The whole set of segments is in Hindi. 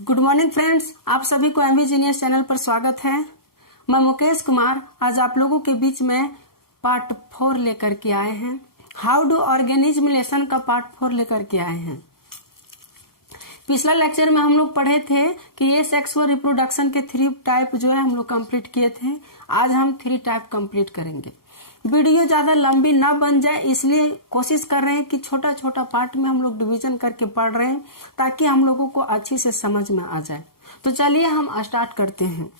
गुड मॉर्निंग फ्रेंड्स, आप सभी को एमवी जीनियस चैनल पर स्वागत है। मैं मुकेश कुमार आज आप लोगों के बीच में पार्ट 4 लेकर के आए हैं। हाउ डू ऑर्गेनिज्म लेसन का पार्ट 4 लेकर के आए हैं। पिछला लेक्चर में हम लोग पढ़े थे कि ये सेक्सुअल रिप्रोडक्शन के 3 टाइप जो है हम लोग कंप्लीट किए थे। आज हम 3 टाइप कंप्लीट करेंगे। वीडियो ज्यादा लंबी ना बन जाए इसलिए कोशिश कर रहे हैं कि छोटा छोटा पार्ट में हम लोग डिवीजन करके पढ़ रहे हैं ताकि हम लोगों को अच्छी से समझ में आ जाए। तो चलिए हम स्टार्ट करते हैं।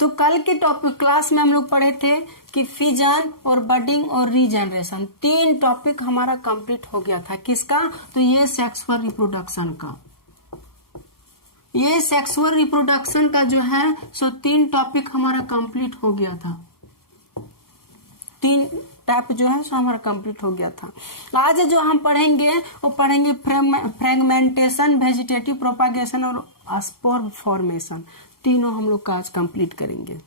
तो कल के टॉपिक क्लास में हम लोग पढ़े थे कि फिजन और बडिंग और रीजनरेशन 3 टॉपिक हमारा कंप्लीट हो गया था। किसका? तो ये सेक्सुअल रिप्रोडक्शन का। ये सेक्सुअल रिप्रोडक्शन का जो है 3 टॉपिक हमारा कंप्लीट हो गया था। 3 टाइप जो है हमारा कंप्लीट हो गया था। आज जो हम पढ़ेंगे वो पढ़ेंगे फ्रेगमेंटेशन, वेजिटेटिव प्रोपागेशन और स्पोर फॉर्मेशन। तीनों हम लोग का आज कंप्लीट करेंगे।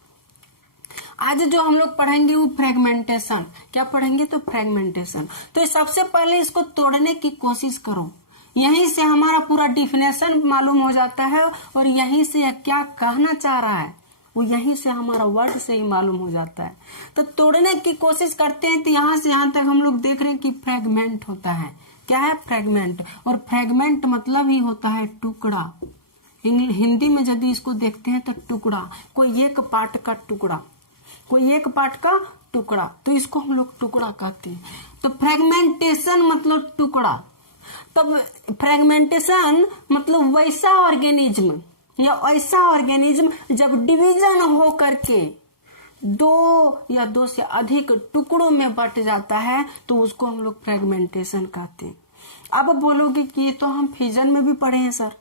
आज जो हम लोग पढ़ेंगे वो फ्रेगमेंटेशन। क्या पढ़ेंगे? तो फ्रेगमेंटेशन। तो सबसे पहले इसको तोड़ने की कोशिश करो। यहीं से हमारा पूरा डिफिनेशन मालूम हो जाता है और यहीं से क्या कहना चाह रहा है वो यहीं से हमारा वर्ड से ही मालूम हो जाता है। तो तोड़ने की कोशिश करते हैं। तो यहाँ से यहाँ तक हम लोग देख रहे हैं कि फ्रेगमेंट होता है। क्या है? फ्रेगमेंट। और फ्रेगमेंट मतलब ही होता है टुकड़ा। हिंदी में यदि इसको देखते हैं तो टुकड़ा, कोई एक पार्ट का टुकड़ा, कोई एक पार्ट का टुकड़ा, तो इसको हम लोग टुकड़ा कहते हैं। तो फ्रेगमेंटेशन मतलब टुकड़ा। तब फ्रेगमेंटेशन मतलब वैसा ऑर्गेनिज्म या ऐसा ऑर्गेनिज्म जब डिवीजन हो करके 2 या 2 से अधिक टुकड़ों में बट जाता है तो उसको हम लोग फ्रेगमेंटेशन कहते हैं। अब बोलोगे कि ये तो हम फिजन में भी पढ़े हैं सर।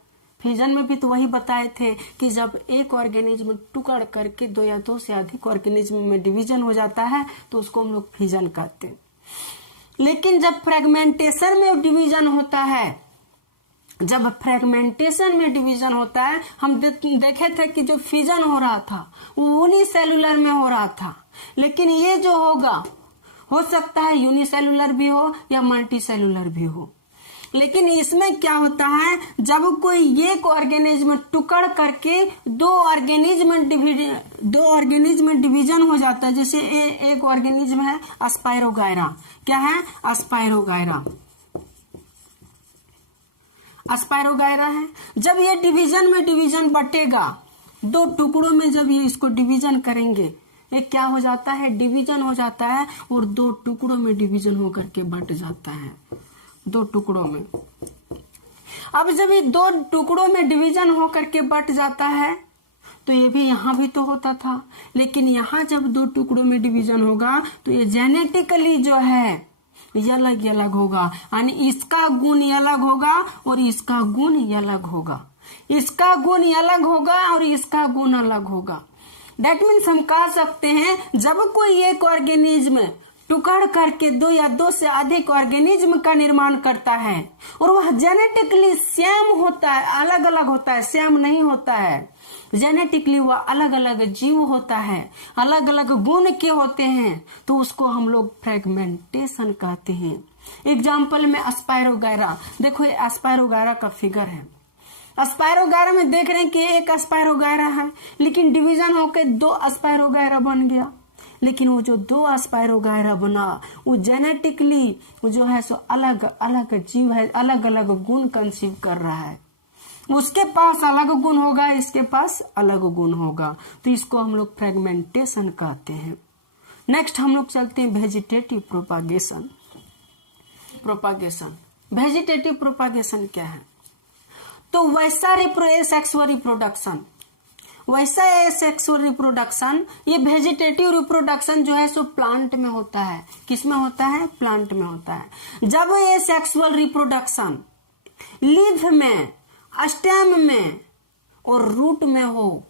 फिजन में भी तो वही बताए थे कि जब एक ऑर्गेनिज्म टुकड़ करके 2 या 2 से अधिक ऑर्गेनिज्म में डिवीजन हो जाता है तो उसको हम लोग फिजन कहते हैं। लेकिन जब फ्रेगमेंटेशन में डिवीजन होता है, जब फ्रेगमेंटेशन में डिवीजन होता है, हम देखे थे कि जो फिजन हो रहा था वो यूनिसेलुलर में हो रहा था। लेकिन ये जो होगा हो सकता है यूनिसेलुलर भी हो या मल्टीसेलुलर भी हो। लेकिन इसमें क्या होता है, जब कोई एक ऑर्गेनिज्म टुकड़ करके 2 ऑर्गेनिज्म डिवीजन हो जाता है। जैसे एक ऑर्गेनिज्म है स्पाइरोगायरा। क्या है? स्पाइरोगायरा। स्पाइरोगायरा है। जब ये डिवीजन में डिवीजन बटेगा, 2 टुकड़ों में जब ये इसको डिवीजन करेंगे, ये क्या हो जाता है? डिवीजन हो जाता है और 2 टुकड़ों में डिवीजन होकर के बट जाता है। 2 टुकड़ों में। अब जब ये 2 टुकड़ों में डिवीजन होकर के बट जाता है तो ये भी यहाँ भी तो होता था। लेकिन यहाँ जब 2 टुकड़ों में डिवीजन होगा तो ये जेनेटिकली जो है अलग अलग होगा। यानी इसका गुण अलग होगा और इसका गुण अलग होगा। इसका गुण अलग होगा और इसका गुण अलग होगा। दैट मीन्स हम कह सकते हैं जब कोई एक ऑर्गेनिज्म टुकड़ करके 2 या 2 से अधिक ऑर्गेनिज्म का निर्माण करता है और वह जेनेटिकली सेम होता है, अलग अलग होता है, सेम नहीं होता है। जेनेटिकली वह अलग अलग जीव होता है, अलग अलग गुण के होते हैं, तो उसको हम लोग फ्रेगमेंटेशन कहते हैं। एग्जाम्पल में स्पाइरोगायरा। देखो ये स्पाइरोगायरा का फिगर है। स्पाइरोगायरा में देख रहे हैं कि एक स्पाइरोगायरा है लेकिन डिवीजन होकर 2 स्पाइरोगायरा बन गया। लेकिन वो जो 2 स्पाइरोगायरा बना वो जेनेटिकली जो है सो अलग अलग जीव है, अलग अलग गुण कंसीव कर रहा है। उसके पास अलग गुण होगा, इसके पास अलग गुण होगा, तो इसको हम लोग फ्रेगमेंटेशन कहते हैं। नेक्स्ट हम लोग चलते हैं वेजिटेटिव प्रोपागेशन। वेजिटेटिव प्रोपागेशन क्या है? तो वैसा सेक्सुअल रिप्रोडक्शन, ये वेजिटेटिव रिप्रोडक्शन जो है सो प्लांट में होता है। किस में होता है? प्लांट में होता है। जब ये सेक्सुअल रिप्रोडक्शन लीफ में, स्टेम में और रूट में हो,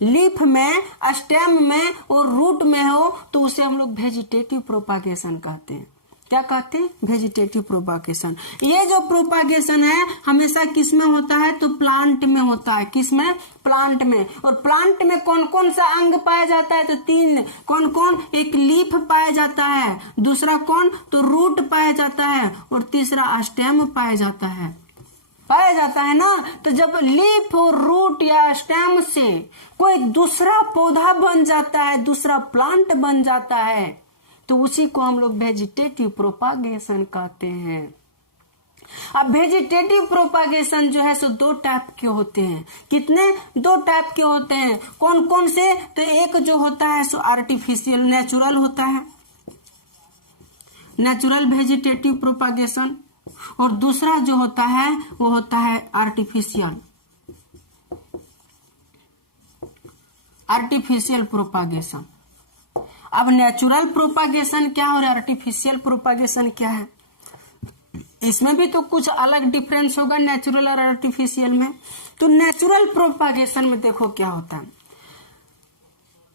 लीफ में, स्टेम में और रूट में हो तो उसे हम लोग वेजिटेटिव प्रोपागेशन कहते हैं। क्या कहते हैं? Vegetative propagation. ये जो प्रोपागेशन है हमेशा किस में होता है? तो प्लांट में होता है। किस में? प्लांट में। और प्लांट में कौन कौन सा अंग पाया जाता है? तो 3। कौन कौन? एक लीफ पाया जाता है, दूसरा कौन? तो रूट पाया जाता है और तीसरा स्टेम पाया जाता है। पाया जाता है ना। तो जब लीफ और रूट या स्टेम से कोई दूसरा पौधा बन जाता है, दूसरा प्लांट बन जाता है, तो उसी को हम लोग वेजिटेटिव प्रोपागेशन कहते हैं। अब वेजिटेटिव प्रोपागेशन जो है सो 2 टाइप के होते हैं। कितने? 2 टाइप के होते हैं। कौन कौन से? तो एक जो होता है सो आर्टिफिशियल नेचुरल होता है, नेचुरल वेजिटेटिव प्रोपागेशन, और दूसरा जो होता है वो होता है आर्टिफिशियल प्रोपागेशन। अब नेचुरल प्रोपागेशन क्या है और आर्टिफिशियल प्रोपागेशन क्या है, इसमें भी तो कुछ अलग डिफरेंस होगा नेचुरल और आर्टिफिशियल में। तो नेचुरल प्रोपागेशन में देखो क्या होता है।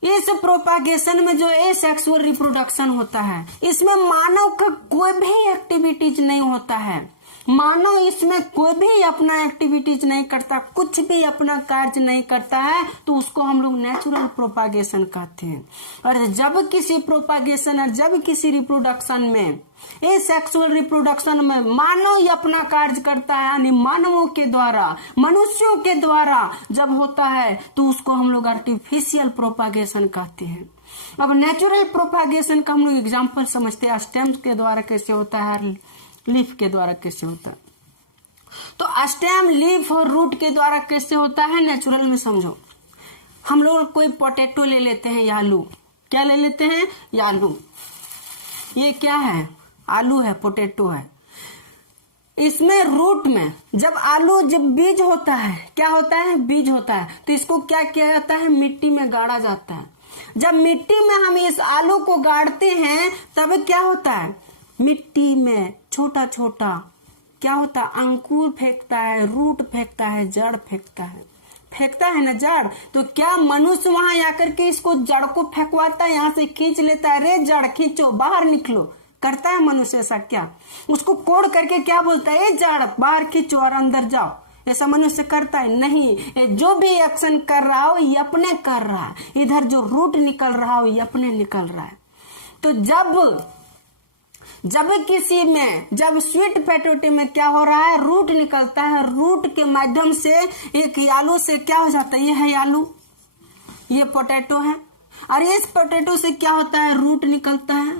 इस प्रोपागेशन में जो एसेक्सुअल रिप्रोडक्शन होता है, इसमें मानव का कोई भी एक्टिविटीज नहीं होता है। मानव इसमें कोई भी अपना एक्टिविटीज नहीं करता, कुछ भी अपना कार्य नहीं करता है, तो उसको हम लोग नेचुरल प्रोपागेशन कहते हैं। और जब किसी प्रोपागेशन और जब किसी रिप्रोडक्शन में, एसेक्सुअल रिप्रोडक्शन में मानव ही अपना कार्य करता है, यानी मानवों के द्वारा, मनुष्यों के द्वारा जब होता है, तो उसको हम लोग आर्टिफिशियल प्रोपागेशन कहते हैं। अब नेचुरल प्रोपागेशन का हम लोग एग्जाम्पल समझते हैं, स्टेम के द्वारा कैसे होता है, लीफ के द्वारा कैसे होता है। तो स्टेम, लीफ और रूट के द्वारा कैसे होता है नेचुरल में समझो। हम लोग कोई पोटैटो ले लेते हैं या आलू, क्या ले लेते हैं? या आलू। ये क्या है? आलू है, पोटैटो है। इसमें रूट में जब बीज होता है, क्या होता है? बीज होता है। तो इसको क्या किया जाता है? मिट्टी में गाड़ा जाता है। जब मिट्टी में हम इस आलू को गाड़ते हैं, तब क्या होता है? मिट्टी में छोटा छोटा क्या होता है? अंकुर फेंकता है, रूट फेंकता है, जड़ फेंकता है ना जड़। तो क्या मनुष्य वहां आकर के इसको जड़ को फेंकवाता है, यहाँ से खींच लेता है, रे जड़ खींचो, बाहर निकलो, करता है मनुष्य ऐसा? क्या उसको कोड़ करके क्या बोलता है? जड़ बाहर खींचो और अंदर जाओ, ऐसा मनुष्य करता है? नहीं। जो भी एक्शन कर रहा हो ये अपने कर रहा है। इधर जो रूट निकल रहा हो ये अपने निकल रहा है। तो जब किसी में, जब स्वीट पोटैटो में क्या हो रहा है? रूट निकलता है। रूट के माध्यम से एक आलू से क्या हो जाता है? ये है आलू, ये पोटैटो है। और इस पोटैटो से क्या होता है? रूट निकलता है।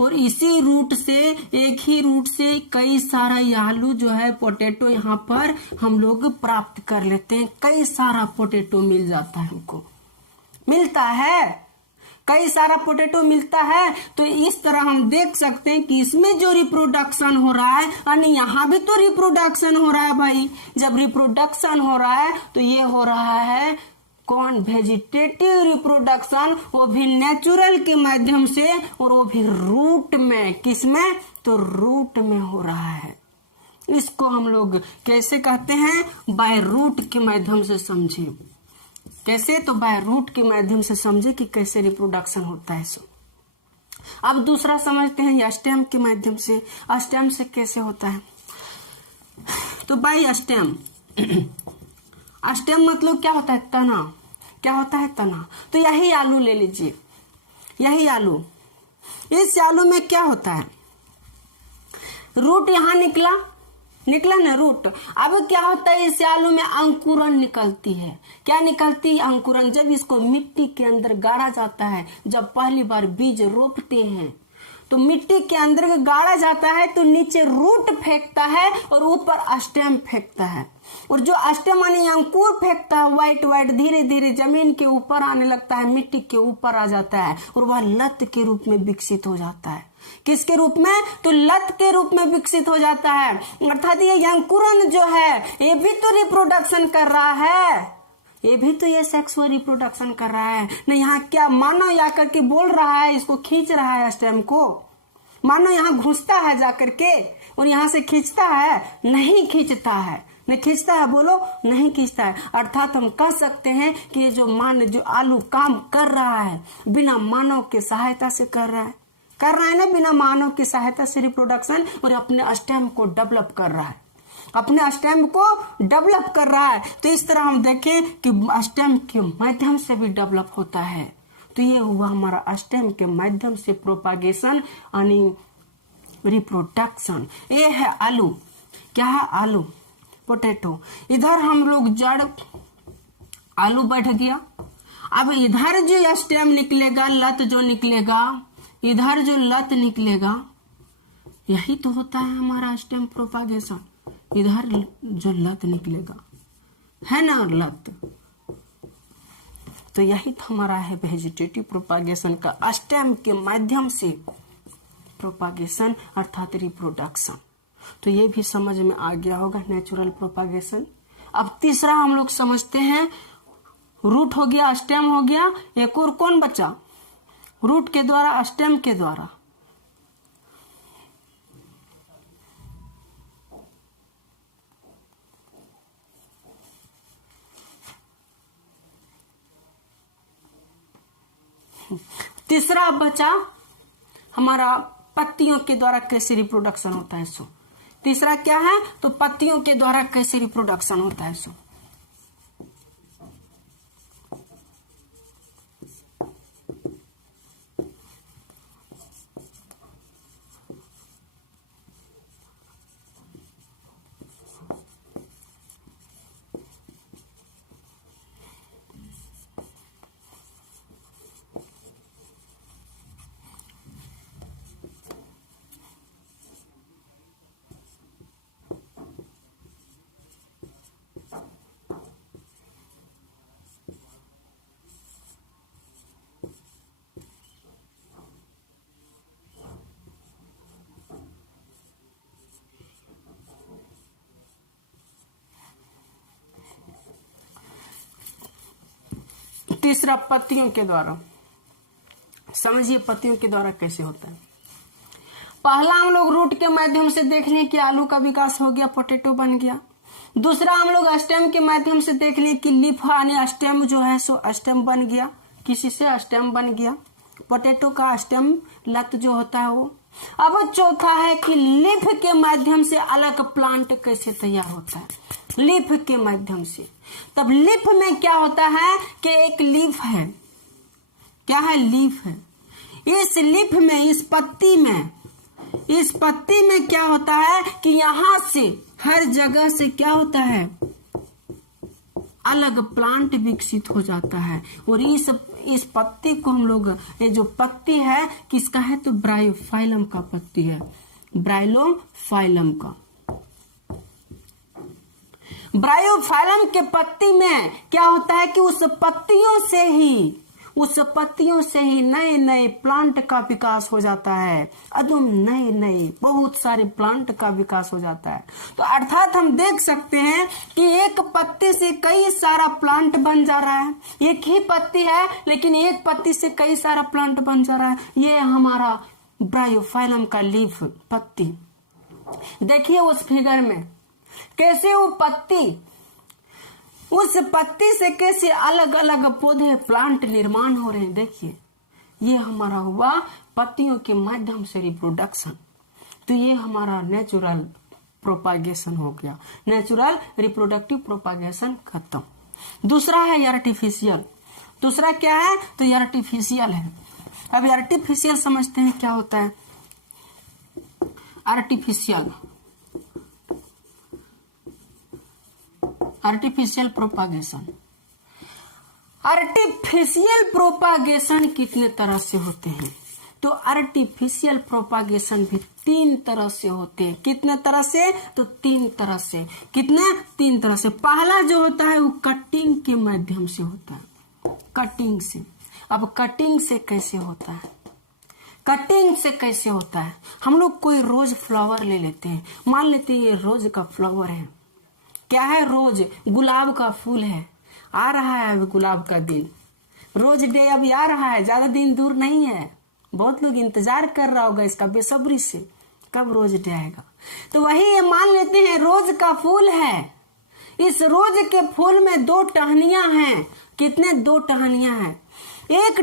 और इसी रूट से, एक ही रूट से कई सारा ये आलू जो है पोटैटो यहाँ पर हम लोग प्राप्त कर लेते हैं। कई सारा पोटैटो मिल जाता है, हमको मिलता है, कई सारा पोटैटो मिलता है। तो इस तरह हम देख सकते हैं कि इसमें जो रिप्रोडक्शन हो रहा है, यानी यहाँ भी तो रिप्रोडक्शन हो रहा है भाई। जब रिप्रोडक्शन हो रहा है तो ये हो रहा है कौन? वेजिटेटिव रिप्रोडक्शन, वो भी नेचुरल के माध्यम से, और वो भी रूट में। किसमें? तो रूट में हो रहा है। इसको हम लोग कैसे कहते हैं? बाय रूट के माध्यम से समझे। कैसे? तो बाय रूट के माध्यम से समझे कि कैसे रिप्रोडक्शन होता है। सो अब दूसरा समझते हैं स्टेम के माध्यम से। स्टेम से कैसे होता है? तो बाय स्टेम, स्टेम मतलब क्या होता है? तना। क्या होता है? तना। तो यही आलू ले लीजिए, यही आलू, इस आलू में क्या होता है? रूट यहां निकला ना रूट। अब क्या होता है? इस आलू में अंकुरन निकलती है। क्या निकलती है? अंकुरन। जब इसको मिट्टी के अंदर गाड़ा जाता है, जब पहली बार बीज रोपते हैं, तो मिट्टी के अंदर गाड़ा जाता है, तो नीचे रूट फेंकता है और ऊपर स्टेम फेंकता है। और जो स्टेम यानी अंकुर फेंकता है, व्हाइट व्हाइट धीरे धीरे जमीन के ऊपर आने लगता है, मिट्टी के ऊपर आ जाता है, और वह लत के रूप में विकसित हो जाता है। किसके रूप में? तो लत के रूप में विकसित हो जाता है। अर्थात ये अंकुरन जो है, ये भी तो रिप्रोडक्शन कर रहा है, ये भी तो ये सेक्सुअल रिप्रोडक्शन कर रहा है ना। यहाँ क्या मानव आकर के बोल रहा है, इसको खींच रहा है स्टेम को। मानव यहाँ घुसता है जाकर के और यहाँ से खींचता है? नहीं खींचता है। नहीं खींचता है? बोलो, नहीं खींचता है। अर्थात हम कह सकते हैं कि ये जो आलू काम कर रहा है, बिना मानव के सहायता से कर रहा है ना, बिना मानव की सहायता से रिप्रोडक्शन, और अपने स्टेम को डेवलप कर रहा है, अपने स्टेम को डेवलप कर रहा है। तो इस तरह हम देखें कि स्टेम के माध्यम से भी डेवलप होता है। तो ये हुआ हमारा स्टेम के माध्यम से प्रोपागेशन यानी रिप्रोडक्शन। ये है आलू। क्या है? आलू। पोटैटो। इधर हम लोग जड़ आलू बैठ गया। अब इधर जो स्टेम निकलेगा, लत जो निकलेगा, इधर जो लत निकलेगा, यही तो होता है हमारा स्टेम प्रोपागेशन। इधर जो लत निकलेगा है ना, लत, तो यही तो हमारा है वेजिटेटिव प्रोपागेशन का स्टेम के माध्यम से प्रोपागेशन अर्थात रिप्रोडक्शन। तो ये भी समझ में आ गया होगा नेचुरल प्रोपागेशन। अब तीसरा हम लोग समझते हैं, रूट हो गया, स्टेम हो गया, एक और कौन बचा, रूट के द्वारा, स्टेम के द्वारा। तीसरा बचा हमारा पत्तियों के द्वारा कैसे रिप्रोडक्शन होता है। सो तीसरा क्या है, तो पत्तियों के द्वारा कैसे रिप्रोडक्शन होता है। सो तीसरा पत्तियों के द्वारा, समझिए पत्तियों के द्वारा कैसे होता है। पहला हम लोग रूट के माध्यम से देख लें कि आलू का विकास हो गया, पोटैटो बन गया। दूसरा हम लोग स्टेम के माध्यम से देख लें कि लीफ यानी स्टेम जो है सो स्टेम बन गया, किसी से स्टेम बन गया, पोटैटो का स्टेम लत जो होता है वो। अब चौथा है कि लीफ के माध्यम से अलग प्लांट कैसे तैयार होता है, लीफ के माध्यम से। तब लीफ में क्या होता है कि एक लीफ है, क्या है, लीफ है। इस लीफ में, इस पत्ती में क्या होता है कि यहां से हर जगह से क्या होता है, अलग प्लांट विकसित हो जाता है। और इस पत्ती को हम लोग, ये जो पत्ती है किसका है, तो ब्रायोफाइलम का पत्ती है, ब्रायोफाइलम का। ब्रायोफाइलम के पत्ती में क्या होता है कि उस पत्तियों से ही नए नए प्लांट का विकास हो जाता है, एकदम नए बहुत सारे प्लांट का विकास हो जाता है। तो अर्थात हम देख सकते हैं कि एक पत्ती से कई सारा प्लांट बन जा रहा है। एक ही पत्ती है लेकिन एक पत्ती से कई सारा प्लांट बन जा रहा है। ये हमारा ब्रायोफाइलम का लीफ, पत्ती। देखिए उस फिगर में कैसे वो पत्ती, उस पत्ती से कैसे अलग अलग पौधे, प्लांट निर्माण हो रहे हैं। देखिए ये हमारा हुआ पत्तियों के माध्यम से रिप्रोडक्शन। तो ये हमारा नेचुरल प्रोपागेशन हो गया, नेचुरल रिप्रोडक्टिव प्रोपागेशन खत्म। दूसरा है आर्टिफिशियल। दूसरा क्या है, तो आर्टिफिशियल है। अब आर्टिफिशियल समझते हैं क्या होता है। Artificial propagation. आर्टिफिशियल प्रोपागेशन कितने तरह से होते हैं, तो आर्टिफिशियल प्रोपागेशन भी 3 तरह से होते हैं। कितने तरह से, तो 3 तरह से। कितने, 3 तरह से। पहला जो होता है वो कटिंग के माध्यम से होता है, कटिंग से। अब कटिंग से कैसे होता है, कटिंग से कैसे होता है, हम लोग कोई रोज फ्लावर ले लेते हैं, मान लेते हैं ये रोज का फ्लावर है, क्या है, रोज, गुलाब का फूल है। आ रहा है अभी गुलाब का दिन, रोज डे अभी आ रहा है, ज्यादा दिन दूर नहीं है। बहुत लोग इंतजार कर रहा होगा इसका बेसब्री से, कब रोज डे आएगा। तो वही ये मान लेते हैं रोज का फूल है। इस रोज के फूल में 2 टहनियां हैं। कितने, 2 टहनियां हैं। एक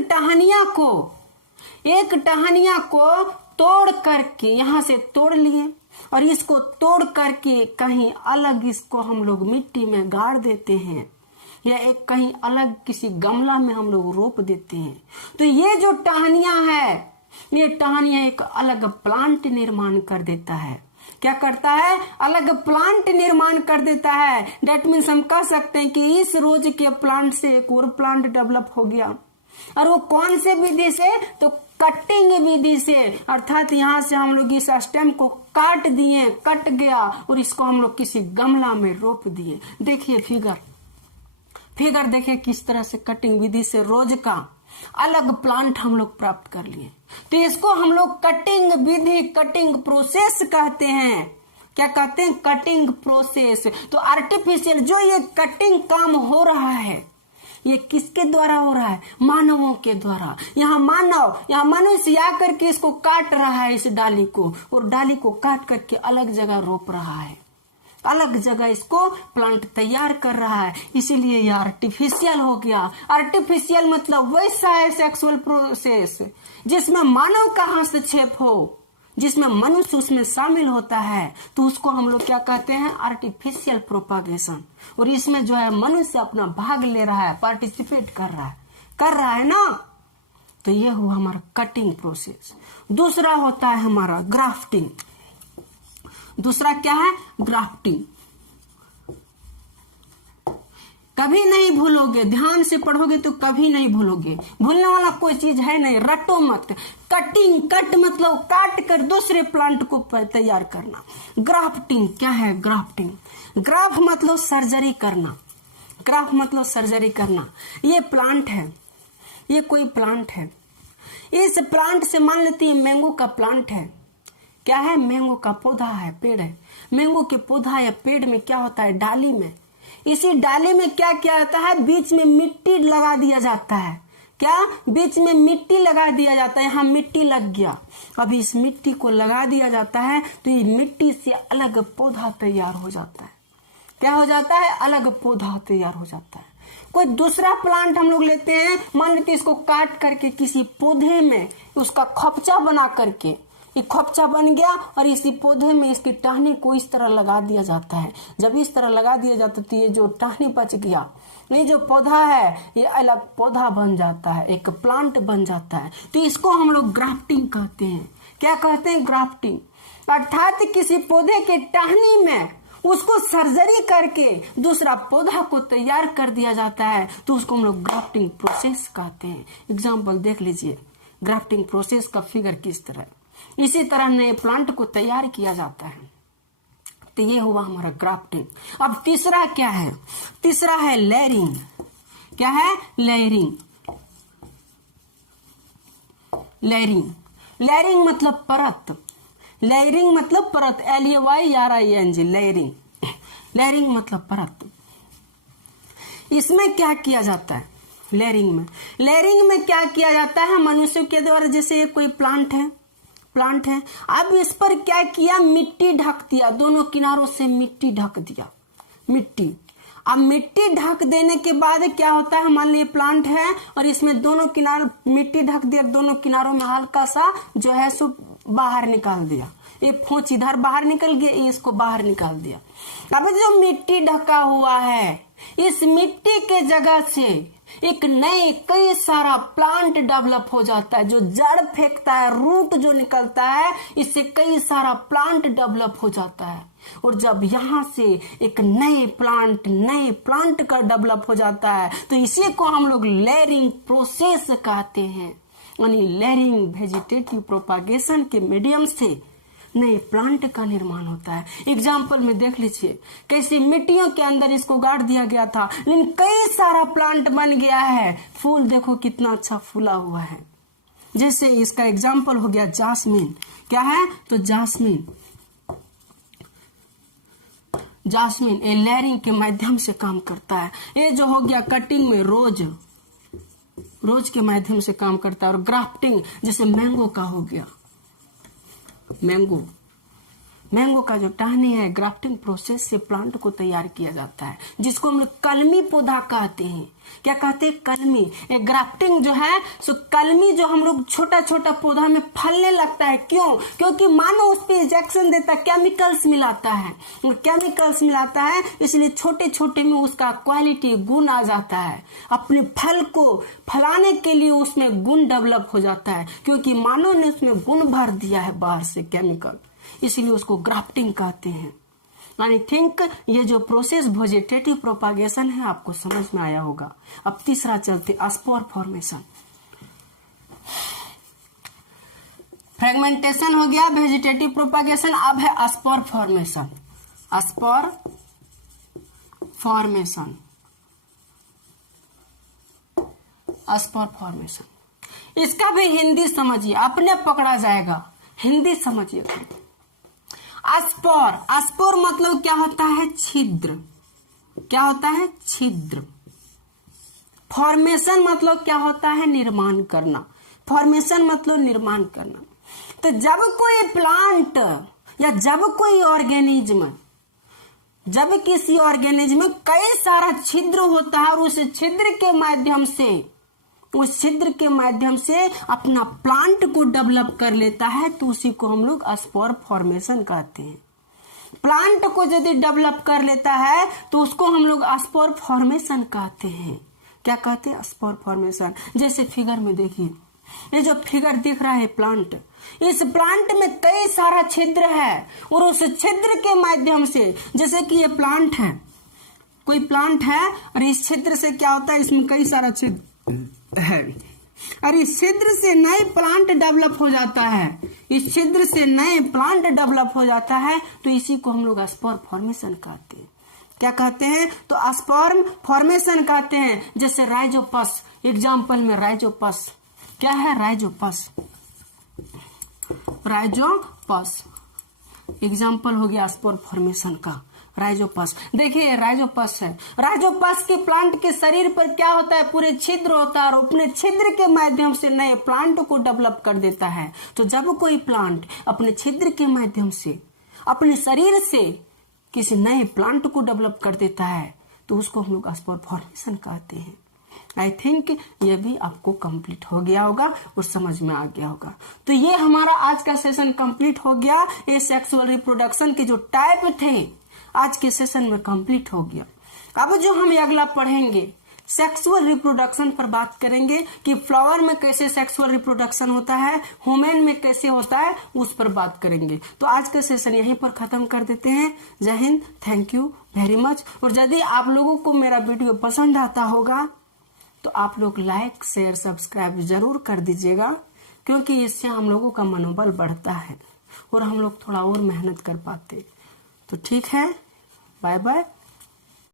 टहनिया को तोड़ करके यहां से तोड़ लिए और इसको तोड़ करके कहीं अलग इसको हम लोग मिट्टी में गाड़ देते हैं, या एक कहीं अलग किसी गमला में हम लोग रोप देते हैं। तो ये जो टहनियां है, ये टहनियां एक अलग प्लांट निर्माण कर देता है। क्या करता है, अलग प्लांट निर्माण कर देता है। डेट मीन्स हम कह सकते हैं कि इस रोज के प्लांट से एक और प्लांट डेवलप हो गया। और वो कौन से विधि से, तो कटिंग विधि से, अर्थात यहाँ से हम लोग इस स्टेम को काट दिए, कट गया और इसको हम लोग किसी गमला में रोप दिए। देखिए फिगर देखिए किस तरह से कटिंग विधि से रोज का अलग प्लांट हम लोग प्राप्त कर लिए। तो इसको हम लोग कटिंग विधि, कटिंग प्रोसेस कहते हैं। क्या कहते हैं, कटिंग प्रोसेस। तो आर्टिफिशियल जो ये कटिंग काम हो रहा है, ये किसके द्वारा हो रहा है, मानवों के द्वारा। यहाँ मनुष्य आकर के इसको काट रहा है, इस डाली को, और डाली को काट करके अलग जगह रोप रहा है, अलग जगह इसको प्लांट तैयार कर रहा है। इसीलिए ये आर्टिफिशियल हो गया। आर्टिफिशियल मतलब वैसा है सेक्सुअल प्रोसेस जिसमें मानव का हस्तक्षेप हो, जिसमें मनुष्य उसमें शामिल होता है, तो उसको हम लोग क्या कहते हैं, आर्टिफिशियल प्रोपागेशन। और इसमें जो है मनुष्य अपना भाग ले रहा है, पार्टिसिपेट कर रहा है ना। तो ये हुआ हमारा कटिंग प्रोसेस। दूसरा होता है हमारा ग्राफ्टिंग। दूसरा क्या है, ग्राफ्टिंग। कभी नहीं भूलोगे, ध्यान से पढ़ोगे तो कभी नहीं भूलोगे, भूलने वाला कोई चीज है नहीं, रटो मत। कटिंग, कट मतलब काट कर दूसरे प्लांट को तैयार करना। ग्राफ्टिंग क्या है, ग्राफ्टिंग, ग्राफ मतलब सर्जरी करना, ग्राफ मतलब सर्जरी करना। ये प्लांट है, ये कोई प्लांट है, इस प्लांट से मान लेती है मैंगो का प्लांट है। क्या है, मैंगो का पौधा है, पेड़ है। मैंगो के पौधा या पेड़ में क्या होता है, डाली में, इसी डाली में क्या किया जाता है, बीच में मिट्टी लगा दिया जाता है। क्या, बीच में मिट्टी लगा दिया जाता है। यहाँ मिट्टी लग गया, अभी इस मिट्टी को लगा दिया जाता है तो ये मिट्टी से अलग पौधा तैयार हो जाता है। क्या हो जाता है, अलग पौधा तैयार हो जाता है। कोई दूसरा प्लांट हम लोग लेते हैं, मान लेते इसको काट करके किसी पौधे में उसका खोपचा बना करके, ये खोपचा बन गया और इसी पौधे में इसकी टहनी को इस तरह लगा दिया जाता है। जब इस तरह लगा दिया जाता है तो ये जो टहनी बच गया, ये जो पौधा है ये अलग पौधा बन जाता है, एक प्लांट बन जाता है। तो इसको हम लोग ग्राफ्टिंग कहते हैं। क्या कहते हैं, ग्राफ्टिंग। अर्थात किसी पौधे के टहनी में उसको सर्जरी करके दूसरा पौधा को तैयार कर दिया जाता है, तो उसको हम लोग ग्राफ्टिंग प्रोसेस कहते हैं। एग्जाम्पल देख लीजिए, ग्राफ्टिंग प्रोसेस का फिगर किस तरह। इसी तरह नए प्लांट को तैयार किया जाता है। तो ये हुआ हमारा ग्राफ्टिंग। अब तीसरा क्या है, तीसरा है लेयरिंग। क्या है, लेयरिंग। लेयरिंग, लेयरिंग मतलब परत, लेयरिंग मतलब परत, LAYRING, लेयरिंग। लेयरिंग मतलब परत। इसमें क्या किया जाता है, लेयरिंग में क्या किया जाता है, मनुष्य के द्वारा, जैसे कोई प्लांट है, अब इस पर क्या किया, मिट्टी ढक दिया, दोनों किनारों से मिट्टी ढक दिया, मिट्टी। अब मिट्टी ढक देने के बाद क्या होता है, मान लीजिए प्लांट है और इसमें दोनों किनार मिट्टी ढक दिया, दोनों किनारों में हल्का सा जो है सो बाहर निकाल दिया, एक फोंच इधर बाहर निकल गया, इसको बाहर निकाल दिया। अब जो मिट्टी ढका हुआ है, इस मिट्टी के जगह से एक नए कई सारा प्लांट डेवलप हो जाता है। जो जड़ फेंकता है, रूट जो निकलता है, इससे कई सारा प्लांट डेवलप हो जाता है। और जब यहाँ से एक नए प्लांट का डेवलप हो जाता है, तो इसी को हम लोग लेयरिंग प्रोसेस कहते हैं। यानी लेयरिंग वेजिटेटिव प्रोपागेशन के मीडियम से नए प्लांट का निर्माण होता है। एग्जाम्पल में देख लीजिए, कैसे मिट्टियों के अंदर इसको गाड़ दिया गया था, लेकिन कई सारा प्लांट बन गया है। फूल देखो कितना अच्छा फूला हुआ है। जैसे इसका एग्जाम्पल हो गया जास्मीन। क्या है, तो जास्मीन ये लेयरिंग के माध्यम से काम करता है। ये जो हो गया कटिंग में रोज के माध्यम से काम करता है। और ग्राफ्टिंग जैसे मैंगो का हो गया, मैंगो का जो टहनी है, ग्राफ्टिंग प्रोसेस से प्लांट को तैयार किया जाता है, जिसको हम लोग कलमी पौधा कहते हैं। क्या कहते हैं, कलमी। एक ग्राफ्टिंग जो है सो कलमी जो हम लोग छोटा छोटा पौधा में फलने लगता है। क्यों, क्योंकि मानो उस पर इंजेक्शन देता है, केमिकल्स मिलाता है, इसलिए छोटे छोटे में उसका क्वालिटी गुण आ जाता है। अपने फल को फलाने के लिए उसमें गुण डेवलप हो जाता है, क्योंकि मानव ने उसमें गुण भर दिया है बाहर से केमिकल। इसलिए उसको ग्राफ्टिंग कहते हैं। आई थिंक ये जो प्रोसेस वेजिटेटिव प्रोपागेशन है आपको समझ में आया होगा। अब तीसरा चलते, स्पोर फॉर्मेशन। फ्रेगमेंटेशन हो गया, वेजिटेटिव प्रोपागेशन, अब है spore formation. Spore formation, spore formation, इसका भी हिंदी समझिए, अपने पकड़ा जाएगा, हिंदी समझिए। स्पोर, स्पोर मतलब क्या होता है? छिद्र। क्या होता है? छिद्र। फॉर्मेशन मतलब क्या होता है? निर्माण करना। फॉर्मेशन मतलब निर्माण करना। तो जब कोई प्लांट या जब कोई ऑर्गेनिज्म, जब किसी ऑर्गेनिज्म में कई सारा छिद्र होता है और उस छिद्र के माध्यम से, उस छिद्र के माध्यम से अपना प्लांट को डेवलप कर लेता है, तो उसी को हम लोग स्पोर फॉर्मेशन कहते हैं। प्लांट को यदि डेवलप कर लेता है तो उसको हम लोग स्पोर फॉर्मेशन कहते हैं। क्या कहते हैं? Spore formation. जैसे फिगर में देखिए, ये जो फिगर दिख रहा है प्लांट, इस प्लांट में कई सारा छिद्र है और उस छिद्र के माध्यम से, जैसे कि ये प्लांट है, कोई प्लांट है और इस छिद्र से क्या होता है? इसमें कई सारा छिद्र है और इस छिद्र से नए प्लांट डेवलप हो जाता है। इस छिद्र से नए प्लांट डेवलप हो जाता है, तो इसी को हम लोग स्पोर फॉर्मेशन कहते हैं। क्या कहते हैं? तो स्पोर फॉर्मेशन कहते हैं। जैसे राइजोपस, एग्जाम्पल में राइजोपस, क्या है? राइजोपस, राइजोपस एग्जाम्पल हो गया स्पोर फॉर्मेशन का। राइजोपस, देखिए राइजोपस है, राइजोपस के प्लांट के शरीर पर क्या होता है? पूरे छिद्र होता है और अपने छिद्र के माध्यम से नए प्लांट को डेवलप कर देता है। तो जब कोई प्लांट अपने छिद्र के माध्यम से, अपने शरीर से किसी नए प्लांट को डेवलप कर देता है, तो उसको हम लोग स्पोर फॉर्मेशन कहते हैं। आई थिंक ये भी आपको कंप्लीट हो गया होगा और समझ में आ गया होगा। तो ये हमारा आज का सेशन कंप्लीट हो गया। ये सेक्सुअल रिप्रोडक्शन के जो टाइप थे आज के सेशन में कंप्लीट हो गया। अब जो हम अगला पढ़ेंगे, सेक्सुअल रिप्रोडक्शन पर बात करेंगे कि फ्लावर में कैसे सेक्सुअल रिप्रोडक्शन होता है, ह्यूमन में कैसे होता है, उस पर बात करेंगे। तो आज का सेशन यहीं पर खत्म कर देते हैं। जय Hind, thank you very much. और यदि आप लोगों को मेरा वीडियो पसंद आता होगा तो आप लोग लाइक, शेयर, सब्सक्राइब जरूर कर दीजिएगा, क्योंकि इससे हम लोगों का मनोबल बढ़ता है और हम लोग थोड़ा और मेहनत कर पाते। तो ठीक है, बाय बाय।